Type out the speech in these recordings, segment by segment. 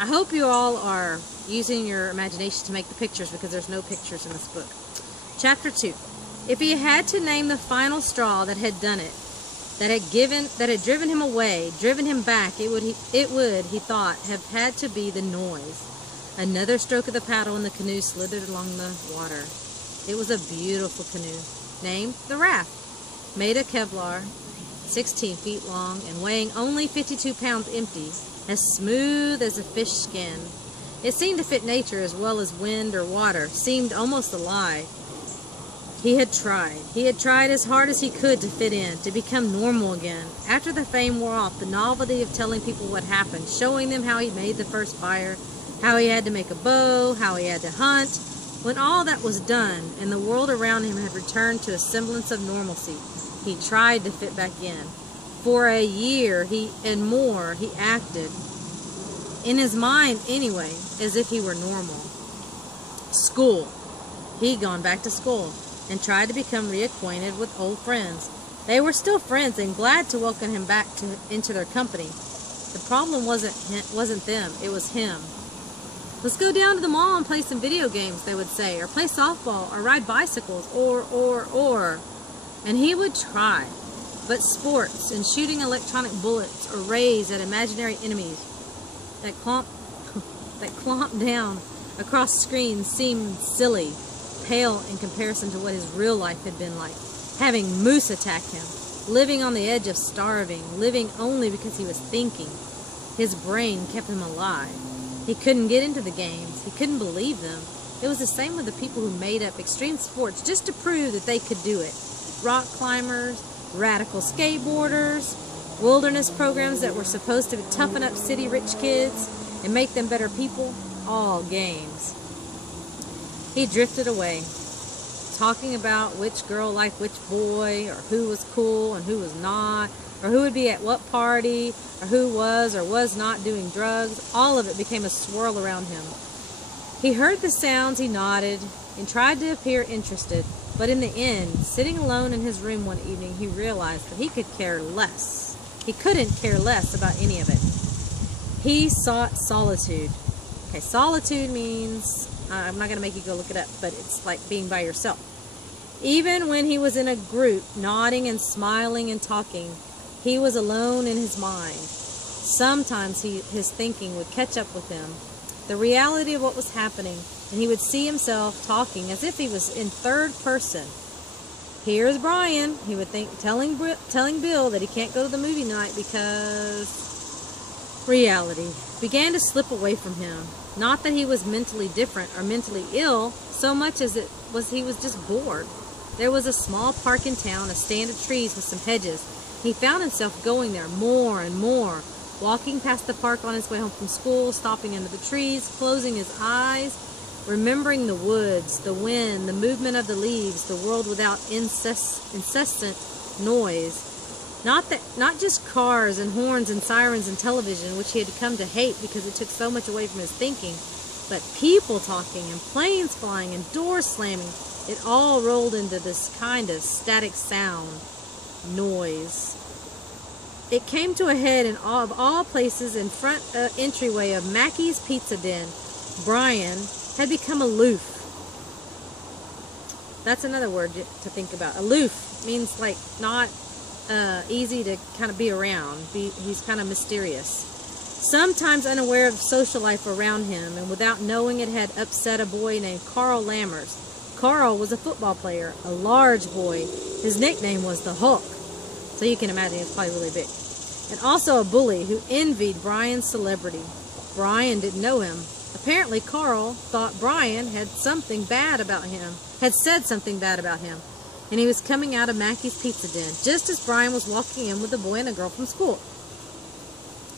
I hope you all are using your imagination to make the pictures, because there's no pictures in this book. Chapter 2. If he had to name the final straw that had done it, that had driven him away, driven him back, it would, he thought, have had to be the noise. Another stroke of the paddle and the canoe slithered along the water. It was a beautiful canoe, named the Raft, made of Kevlar, 16 feet long and weighing only 52 pounds empty, as smooth as a fish skin. It seemed to fit nature as well as wind or water, seemed almost alive. He had tried as hard as he could to fit in, to become normal again. After the fame wore off, the novelty of telling people what happened, showing them how he made the first fire, how he had to make a bow, how he had to hunt. When all that was done, and the world around him had returned to a semblance of normalcy, he tried to fit back in. For a year and more, he acted, in his mind anyway, as if he were normal. School. He'd gone back to school and tried to become reacquainted with old friends. They were still friends and glad to welcome him back into their company. The problem wasn't them, it was him. Let's go down to the mall and play some video games, they would say, or play softball, or ride bicycles, or. And he would try. But sports and shooting electronic bullets or rays at imaginary enemies that clomped down across screens seemed silly, pale in comparison to what his real life had been like. Having moose attack him, living on the edge of starving, living only because he was thinking. His brain kept him alive. He couldn't get into the games. He couldn't believe them. It was the same with the people who made up extreme sports just to prove that they could do it. Rock climbers, radical skateboarders, wilderness programs that were supposed to toughen up city rich kids and make them better people, all games. He drifted away, talking about which girl liked which boy, or who was cool and who was not, or who would be at what party, or who was or was not doing drugs. All of it became a swirl around him. He heard the sounds, he nodded, and tried to appear interested. But in the end, sitting alone in his room one evening, he realized that he could care less. He couldn't care less about any of it. He sought solitude. Okay, solitude means, I'm not going to make you go look it up, but it's like being by yourself. Even when he was in a group, nodding and smiling and talking, he was alone in his mind. Sometimes his thinking would catch up with him, the reality of what was happening, and he would see himself talking as if he was in third person. Here's Brian, he would think, telling Bill that he can't go to the movie night because reality began to slip away from him. Not that he was mentally different or mentally ill, so much as it was he was just bored. There was a small park in town, a stand of trees with some hedges. He found himself going there more and more, walking past the park on his way home from school, stopping under the trees, closing his eyes, remembering the woods, the wind, the movement of the leaves, the world without incessant noise. Not just cars and horns and sirens and television, which he had come to hate because it took so much away from his thinking, but people talking and planes flying and doors slamming. It all rolled into this kind of static sound, noise. It came to a head in all places in front entryway of Mackey's Pizza Den. Brian had become aloof. That's another word to think about. Aloof means like not easy to kind of be around. He's kind of mysterious. Sometimes unaware of social life around him, and without knowing it had upset a boy named Carl Lammers. Carl was a football player, a large boy. His nickname was the Hulk. So you can imagine he was probably really big. And also a bully who envied Brian's celebrity. Brian didn't know him. Apparently Carl thought Brian had something bad about him, had said something bad about him. And he was coming out of Mackey's Pizza Den, just as Brian was walking in with a boy and a girl from school.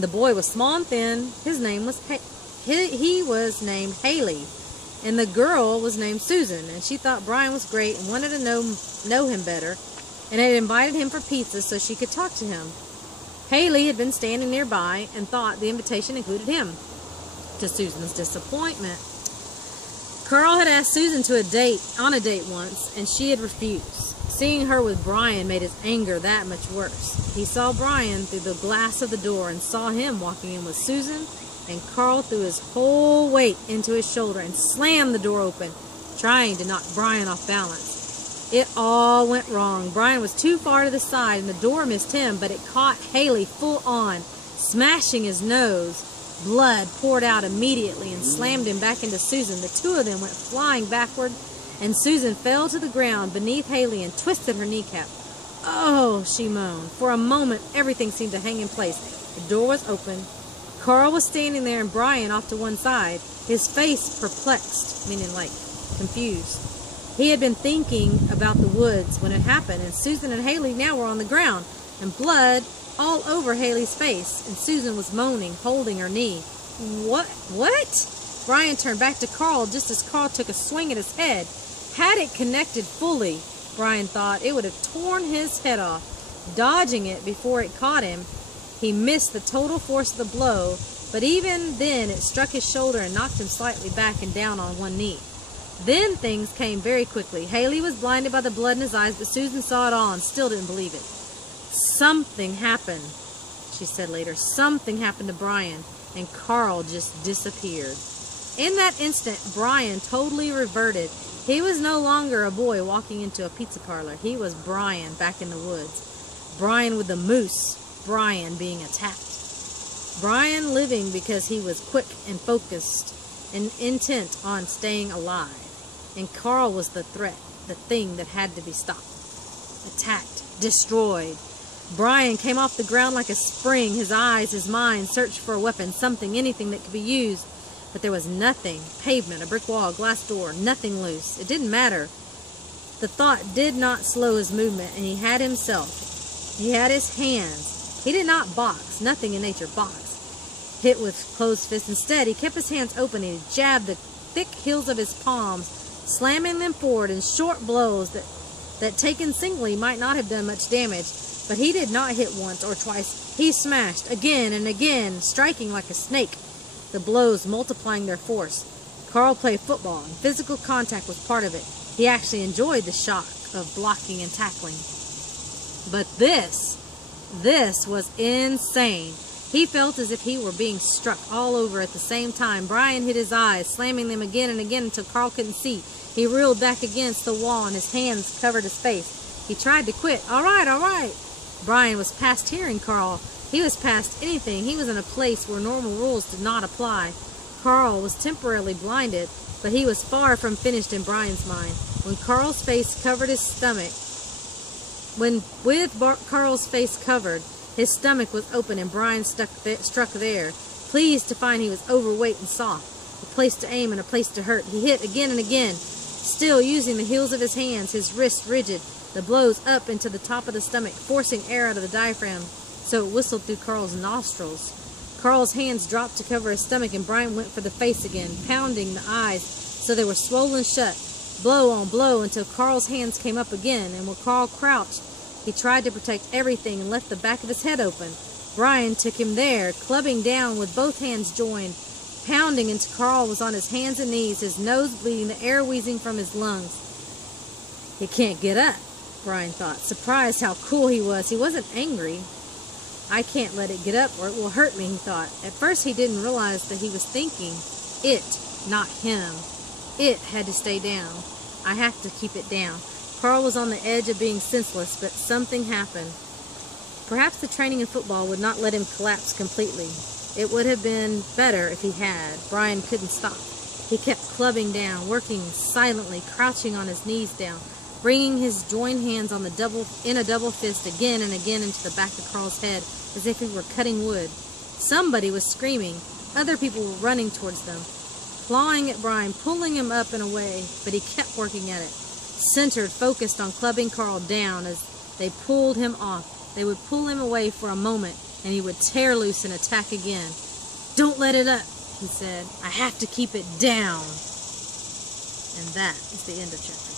The boy was small and thin. His name was he was named Haley, and the girl was named Susan. And she thought Brian was great and wanted to know him better, and had invited him for pizza so she could talk to him. Haley had been standing nearby and thought the invitation included him. To Susan's disappointment, Carl had asked Susan on a date once, and she had refused. Seeing her with Brian made his anger that much worse. He saw Brian through the glass of the door and saw him walking in with Susan and Carl threw his whole weight into his shoulder and slammed the door open, trying to knock Brian off balance. It all went wrong. Brian was too far to the side, and the door missed him, but it caught Haley full on, smashing his nose. Blood poured out immediately and slammed him back into Susan. The two of them went flying backward, and Susan fell to the ground beneath Haley and twisted her kneecap. "Oh," she moaned. For a moment, everything seemed to hang in place. The door was open. Carl was standing there and Brian off to one side, his face perplexed, meaning like confused. He had been thinking about the woods when it happened, and Susan and Haley now were on the ground, and blood all over Haley's face, and Susan was moaning, holding her knee. What? Brian turned back to Carl just as Carl took a swing at his head. Had it connected fully, Brian thought, it would have torn his head off. Dodging it before it caught him, he missed the total force of the blow, but even then it struck his shoulder and knocked him slightly back and down on one knee. Then things came very quickly. Haley was blinded by the blood in his eyes, but Susan saw it all and still didn't believe it. "Something happened," she said later. "Something happened to Brian," and Carl just disappeared. In that instant, Brian totally reverted. He was no longer a boy walking into a pizza parlor. He was Brian back in the woods. Brian with the moose. Brian being attacked. Brian living because he was quick and focused and intent on staying alive. And Carl was the threat, the thing that had to be stopped. Attacked. Destroyed. Brian came off the ground like a spring. His eyes, his mind searched for a weapon, something, anything that could be used. But there was nothing. Pavement, a brick wall, a glass door, nothing loose. It didn't matter. The thought did not slow his movement, and he had himself. He had his hands. He did not box. Nothing in nature boxed. Hit with closed fists. Instead, he kept his hands open and he jabbed the thick heels of his palms, slamming them forward in short blows that taken singly might not have done much damage. But he did not hit once or twice. He smashed again and again, striking like a snake, the blows multiplying their force. Carl played football, and physical contact was part of it. He actually enjoyed the shock of blocking and tackling. But this was insane. He felt as if he were being struck all over at the same time. Brian hid his eyes, slamming them again and again until Carl couldn't see. He reeled back against the wall and his hands covered his face. He tried to quit. All right. Brian was past hearing Carl. He was past anything. He was in a place where normal rules did not apply. Carl was temporarily blinded, but he was far from finished in Brian's mind. When Carl's face covered his stomach, Carl's face covered, his stomach was open and Brian struck there, pleased to find he was overweight and soft. A place to aim and a place to hurt. He hit again and again, still using the heels of his hands, his wrists rigid, the blows up into the top of the stomach, forcing air out of the diaphragm so it whistled through Carl's nostrils. Carl's hands dropped to cover his stomach and Brian went for the face again, pounding the eyes so they were swollen shut, blow on blow until Carl's hands came up again, and when Carl crouched, he tried to protect everything and left the back of his head open. Brian took him there, clubbing down with both hands joined, pounding until Carl was on his hands and knees, his nose bleeding, the air wheezing from his lungs. He can't get up, Brian thought, surprised how cool he was. He wasn't angry. I can't let it get up or it will hurt me, he thought. At first he didn't realize that he was thinking. It, not him. It had to stay down. I have to keep it down. Carl was on the edge of being senseless, but something happened. Perhaps the training in football would not let him collapse completely. It would have been better if he had. Brian couldn't stop. He kept clubbing down, working silently, crouching on his knees down, bringing his joined hands on in a double fist again and again into the back of Carl's head, as if he were cutting wood. Somebody was screaming. Other people were running towards them, clawing at Brian, pulling him up and away, but he kept working at it, centered, focused on clubbing Carl down. As they pulled him off, they would pull him away for a moment, and he would tear loose and attack again. "Don't let it up," he said. "I have to keep it down." And that is the end of chapter.